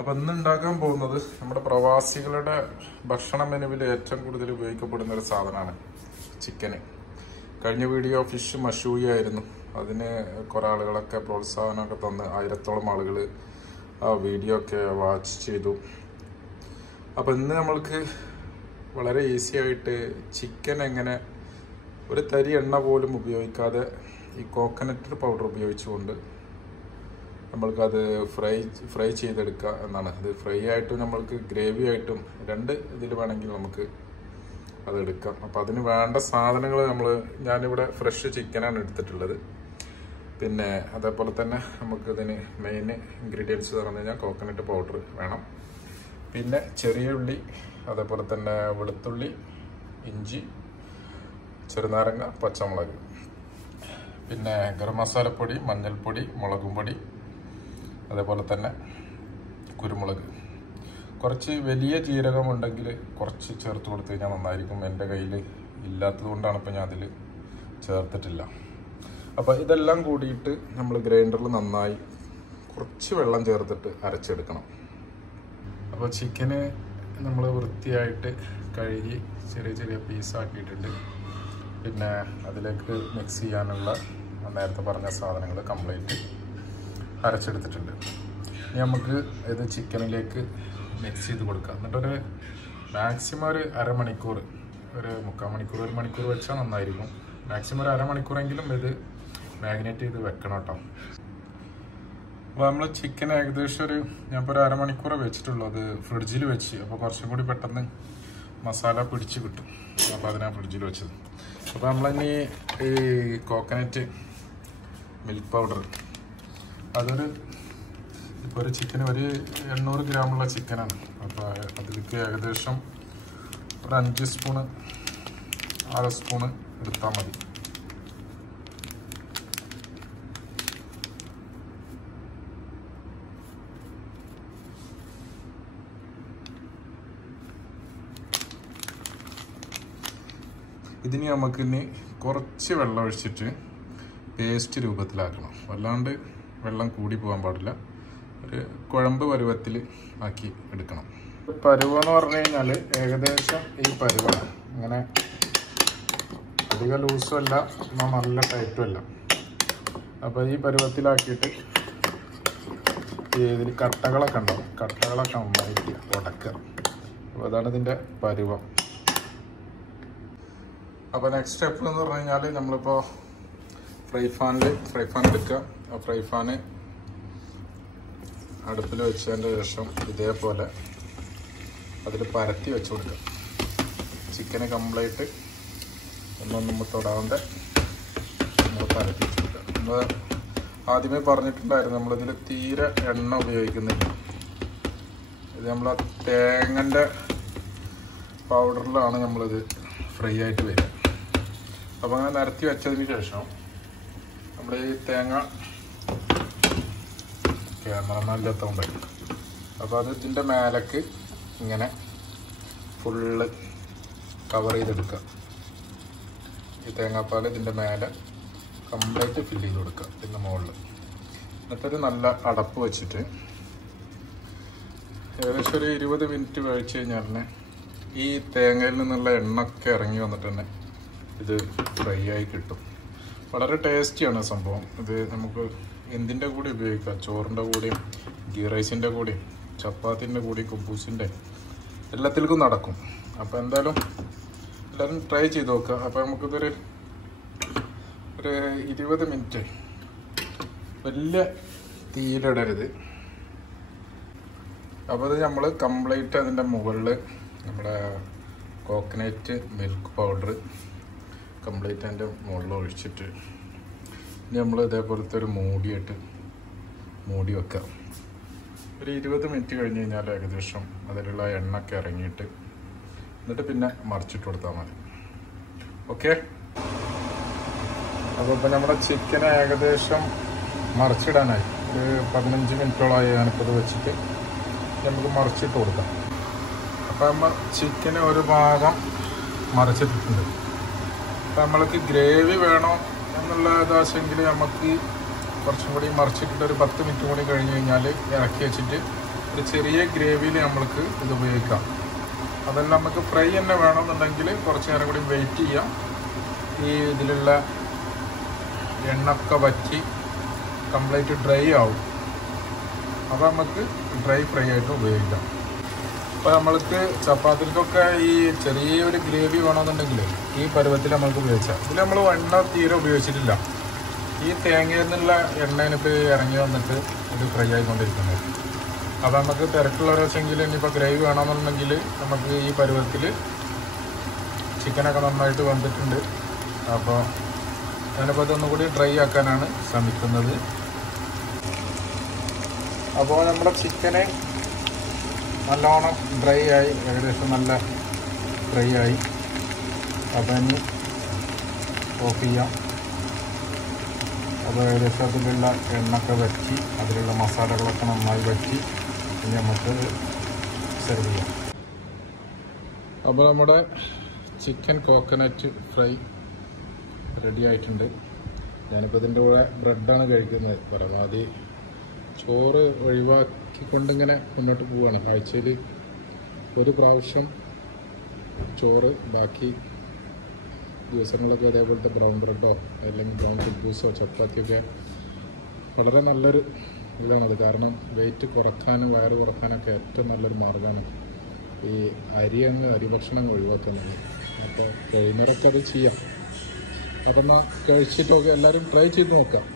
അപ്പോൾ ഇന്ന് ഉണ്ടാക്കാൻ പോകുന്നത് നമ്മുടെ പ്രവാസികളുടെ ഭക്ഷണ മെനുവിൽ ഏറ്റവും കൂടുതൽ ഉപയോഗിക്കപ്പെടുന്ന ഒരു സാധനമാണ് ചിക്കൻ. കഴിഞ്ഞ വീഡിയോ ഫിഷ് മഷൂയി ആയിരുന്നു. അതിന് കുറേ ആളുകളൊക്കെ പ്രോത്സാഹനമൊക്കെ തന്ന് 1000-ഓളം ആളുകൾ ആ വീഡിയോ ഒക്കെ വാച്ച് ചെയ്തു. അപ്പോൾ ഇന്ന് നമ്മൾക്ക് വളരെ ഈസി ആയിട്ട് ചിക്കൻ എങ്ങനെ ഒരു തരി എണ്ണ പോലും ഉപയോഗിക്കാതെ ഈ കോക്കനട്ട് പൗഡർ ഉപയോഗിച്ചുകൊണ്ട് നമ്മൾക്കത് ഫ്രൈ ചെയ്തെടുക്കുക എന്നാണ്. അത് ഫ്രൈ ആയിട്ടും നമ്മൾക്ക് ഗ്രേവി ആയിട്ടും രണ്ട് ഇതിൽ വേണമെങ്കിൽ നമുക്ക് അത് എടുക്കാം. അപ്പോൾ അതിന് വേണ്ട സാധനങ്ങൾ ഞാനിവിടെ ഫ്രഷ് ചിക്കനാണ് എടുത്തിട്ടുള്ളത്. പിന്നെ അതേപോലെ തന്നെ നമുക്കിതിന് മെയിൻ ഇൻഗ്രീഡിയൻസ് എന്ന് പറഞ്ഞു കഴിഞ്ഞാൽ കോക്കനട്ട് പൗഡർ വേണം. പിന്നെ ചെറിയ ഉള്ളി, അതേപോലെ തന്നെ വെളുത്തുള്ളി, ഇഞ്ചി, ചെറുനാരങ്ങ, പച്ചമുളക്, പിന്നെ ഗരം മസാലപ്പൊടി, മഞ്ഞൾപ്പൊടി, മുളകും പൊടി, അതേപോലെ തന്നെ കുരുമുളക്. കുറച്ച് വലിയ ജീരകം ഉണ്ടെങ്കിൽ കുറച്ച് ചേർത്ത് കൊടുത്തു കഴിഞ്ഞാൽ നന്നായിരിക്കും. എൻ്റെ കയ്യിൽ ഇല്ലാത്തത് കൊണ്ടാണ് ഇപ്പോൾ ഞാൻ അതിൽ ചേർത്തിട്ടില്ല. അപ്പോൾ ഇതെല്ലാം കൂടിയിട്ട് നമ്മൾ ഗ്രൈൻഡറിൽ നന്നായി കുറച്ച് വെള്ളം ചേർത്തിട്ട് അരച്ചെടുക്കണം. അപ്പോൾ ചിക്കന് നമ്മൾ വൃത്തിയായിട്ട് കഴുകി ചെറിയ ചെറിയ പീസാക്കിയിട്ടുണ്ട്. പിന്നെ അതിലേക്ക് മിക്സ് ചെയ്യാനുള്ള നേരത്തെ പറഞ്ഞ സാധനങ്ങൾ കംപ്ലീറ്റ് അരച്ചെടുത്തിട്ടുണ്ട്. ഇനി നമുക്ക് ഇത് ചിക്കനിലേക്ക് മിക്സ് ചെയ്ത് കൊടുക്കാം. എന്നിട്ടൊരു മാക്സിമം ഒരു അരമണിക്കൂർ, ഒരു 3/4 മണിക്കൂർ, 1 മണിക്കൂർ വെച്ചാൽ നന്നായിരിക്കും. മാക്സിമം ഒരു അരമണിക്കൂറെങ്കിലും ഇത് മാഗ്നേറ്റ് ചെയ്ത് വെക്കണം കേട്ടോ. അപ്പോൾ നമ്മൾ ചിക്കൻ ഏകദേശം ഞാനിപ്പോൾ ഒരു അരമണിക്കൂർ വെച്ചിട്ടുള്ളൂ. അത് ഫ്രിഡ്ജിൽ വെച്ച്, അപ്പോൾ കുറച്ചും കൂടി പെട്ടെന്ന് മസാല പിടിച്ച് കിട്ടും. അപ്പോൾ അതിനാണ് ഫ്രിഡ്ജിൽ വെച്ചത്. അപ്പോൾ നമ്മളിനി ഈ കോക്കനട്ട് മിൽക്ക് പൗഡർ ഇപ്പോൾ ഒരു ചിക്കന് ഒരു 800 ഗ്രാമുള്ള ചിക്കനാണ്. അപ്പോൾ അതിലേക്ക് ഏകദേശം ഒരു 5 സ്പൂണ് 6 സ്പൂണ് എടുത്താൽ മതി. ഇതിന് നമുക്കിനി കുറച്ച് വെള്ളം ഒഴിച്ചിട്ട് പേസ്റ്റ് രൂപത്തിലാക്കണം. വല്ലാണ്ട് വെള്ളം കൂടി പോകാൻ പാടില്ല. ഒരു കുഴമ്പ് പരുവത്തിൽ ആക്കി എടുക്കണം. പരുവെന്ന് പറഞ്ഞു കഴിഞ്ഞാൽ ഏകദേശം ഈ പരുവാണ്. അങ്ങനെ അധികം ലൂസും അല്ല, എന്നാൽ നല്ല ടൈറ്റും അല്ല. അപ്പോൾ ഈ പരുവത്തിലാക്കിയിട്ട് ഇതിൽ കട്ടകളൊക്കെ ഉണ്ടാവും, കട്ടകളൊക്കെ നന്നായിട്ട് ഉടക്കുക. അപ്പോൾ അതാണ് ഇതിൻ്റെ പരുവം. അപ്പോൾ നെക്സ്റ്റ് സ്റ്റെപ്പ് എന്ന് പറഞ്ഞു കഴിഞ്ഞാൽ നമ്മളിപ്പോൾ ഫ്രൈ പാൻ എടുക്കുക. ആ ഫ്രൈ പാന് അടുപ്പിൽ വെച്ചതിൻ്റെ ശേഷം ഇതേപോലെ അതിൽ പരത്തി വെച്ച് കൊടുക്കുക. ചിക്കന് കംപ്ലീറ്റ് ഒന്നും തൊടാതെ നമ്മൾ പരത്തി വെച്ച് കൊടുക്കുക. നമ്മൾ ആദ്യമേ പറഞ്ഞിട്ടുണ്ടായിരുന്നു നമ്മളിതിൽ തീരെ എണ്ണ ഉപയോഗിക്കുന്നില്ല. ഇത് നമ്മൾ ആ തേങ്ങൻ്റെ പൗഡറിലാണ് നമ്മളിത് ഫ്രൈ ആയിട്ട് വരിക. അപ്പോൾ അങ്ങനെ നിരത്തി വെച്ചതിന് ശേഷം നമ്മൾ ഈ തേങ്ങ ക്യാമറമാനിലെത്തുകൊണ്ട് അപ്പോൾ അത് ഇതിൻ്റെ മേലേക്ക് ഇങ്ങനെ ഫുള്ള് കവർ ചെയ്തെടുക്കുക. ഈ തേങ്ങാപ്പാൽ ഇതിൻ്റെ മേലെ കംപ്ലീറ്റ് ഫില്ല് ചെയ്ത് കൊടുക്കുക ഇതിൻ്റെ മുകളിൽ. എന്നിട്ടൊരു നല്ല അടപ്പ് വെച്ചിട്ട് ഏകദേശം ഒരു 20 മിനിറ്റ് കഴിച്ച് കഴിഞ്ഞാൽ തന്നെ ഈ തേങ്ങയിൽ നിന്നുള്ള എണ്ണയൊക്കെ ഇറങ്ങി വന്നിട്ട് തന്നെ ഇത് ഫ്രൈ ആയി കിട്ടും. വളരെ ടേസ്റ്റിയാണ് സംഭവം. ഇത് നമുക്ക് എന്തിൻ്റെ കൂടെ ഉപയോഗിക്കാം. ചോറിൻ്റെ കൂടെയും ഗീ റൈസിൻ്റെ കൂടെയും ചപ്പാത്തിൻ്റെ കൂടെയും കുബൂസിൻ്റെ എല്ലാത്തിലും നടക്കും. അപ്പോൾ എന്തായാലും എല്ലാവരും ട്രൈ ചെയ്ത് നോക്കുക. അപ്പോൾ നമുക്കിതൊരു 20 മിനിറ്റ് വലിയ തീയിലിടരുത്. അപ്പോൾ ഇത് നമ്മൾ കംപ്ലീറ്റ് അതിൻ്റെ മുകളിൽ നമ്മുടെ കോക്കനട്ട് മിൽക്ക് പൗഡർ കംപ്ലീറ്റ് അതിൻ്റെ മുകളിൽ ഒഴിച്ചിട്ട് ഇനി നമ്മൾ ഇതേപോലത്തെ ഒരു മൂടി വെക്കുക. ഒരു 20 മിനിറ്റ് കഴിഞ്ഞ് കഴിഞ്ഞാൽ ഏകദേശം അതിലുള്ള എണ്ണയൊക്കെ ഇറങ്ങിയിട്ട് എന്നിട്ട് പിന്നെ മറിച്ചിട്ട് കൊടുത്താൽ മതി. ഓക്കെ. അപ്പോൾ ഇപ്പം നമ്മുടെ ചിക്കൻ ഏകദേശം മറിച്ചിടാനായി ഒരു 15 മിനിറ്റോളമായി ഞാനിപ്പോൾ ഇത് വെച്ചിട്ട് നമുക്ക് മറിച്ചിട്ട് കൊടുക്കാം. അപ്പം നമ്മൾ ചിക്കന് ഒരു ഭാഗം മറിച്ചിട്ടിട്ടുണ്ട്. അപ്പം നമ്മൾക്ക് ഗ്രേവി വേണോ എന്നുള്ള ഇതാശെങ്കിൽ നമുക്ക് കുറച്ചും കൂടി മറിച്ചിട്ടിട്ട് ഒരു 10 മിനിറ്റ് കൂടി കഴിഞ്ഞ് കഴിഞ്ഞാൽ ഇറക്കി വെച്ചിട്ട് ഒരു ചെറിയ ഗ്രേവിയിൽ നമ്മൾക്ക് ഇത് ഉപയോഗിക്കാം. അതെല്ലാം നമുക്ക് ഫ്രൈ തന്നെ വേണമെന്നുണ്ടെങ്കിൽ കുറച്ച് നേരം കൂടി വെയിറ്റ് ചെയ്യാം. ഈ ഇതിലുള്ള എണ്ണൊക്കെ വറ്റി കംപ്ലീറ്റ് ഡ്രൈ ആവും. അപ്പോൾ നമുക്ക് ഡ്രൈ ഫ്രൈ ആയിട്ട് ഉപയോഗിക്കാം. അപ്പോൾ നമ്മൾക്ക് ചപ്പാത്തിക്കൊക്കെ ഈ ചെറിയൊരു ഗ്രേവി വേണമെന്നുണ്ടെങ്കിൽ ഈ പരുവത്തിൽ നമുക്ക് ഉപയോഗിക്കാം. ഇതിൽ നമ്മൾ എണ്ണ തീരെ ഉപയോഗിച്ചിട്ടില്ല. ഈ തേങ്ങയിൽ നിന്നുള്ള എണ്ണയിനിപ്പോൾ ഇറങ്ങി വന്നിട്ട് ഇത് ഫ്രൈ ആയിക്കൊണ്ടിരിക്കുന്നത്. അപ്പോൾ നമുക്ക് തിരക്കുള്ളവരെ വെച്ചെങ്കിൽ ഇനിയിപ്പോൾ ഗ്രേവി വേണമെന്നുണ്ടെങ്കിൽ നമുക്ക് ഈ പരുവത്തിൽ ചിക്കനൊക്കെ നന്നായിട്ട് വന്നിട്ടുണ്ട്. അപ്പോൾ ഞാനിപ്പോൾ ഇതൊന്നുകൂടി ഡ്രൈ ആക്കാനാണ് ശ്രമിക്കുന്നത്. അപ്പോൾ നമ്മുടെ ചിക്കന് നല്ലോണം ഡ്രൈ ആയി, ഏകദേശം നല്ല ഡ്രൈ ആയി. അപ്പോൾ ഇനി ഓഫ് ചെയ്യാം. അപ്പോൾ ഏകദേശം അതിലുള്ള എണ്ണയൊക്കെ വറ്റി, അതിലുള്ള മസാലകളൊക്കെ നന്നായി വറ്റി. ഇനി നമുക്ക് സെർവ് ചെയ്യാം. അപ്പോൾ നമ്മുടെ ചിക്കൻ കോക്കനട്ട് ഫ്രൈ റെഡി ആയിട്ടുണ്ട്. ഞാനിപ്പോൾ ഇതിൻ്റെ കൂടെ ബ്രെഡാണ് കഴിക്കുന്നത്. പരമാവധി ചോറ് ഒഴിവാക്കിക്കൊണ്ടിങ്ങനെ മുന്നോട്ട് പോവുകയാണ്. ആഴ്ചയിൽ ഒരു പ്രാവശ്യം ചോറ്, ബാക്കി ദിവസങ്ങളിലൊക്കെ ഇതേപോലത്തെ ബ്രൗൺ ബ്രെഡോ അല്ലെങ്കിൽ ബ്രൗൺ കുബൂസോ ചപ്പാത്തിയൊക്കെ വളരെ നല്ലൊരു ഇതാണത്. കാരണം വെയിറ്റ് കുറക്കാനും വയറ് കുറക്കാനൊക്കെ ഏറ്റവും നല്ലൊരു മാർഗ്ഗമാണ് ഈ അരി ഭക്ഷണം ഒഴിവാക്കുന്നത്. അപ്പോൾ കഴിയുന്നവരൊക്കെ അത് ചെയ്യാം. അതൊന്ന് കഴിച്ചിട്ടൊക്കെ എല്ലാവരും ട്രൈ ചെയ്ത് നോക്കാം.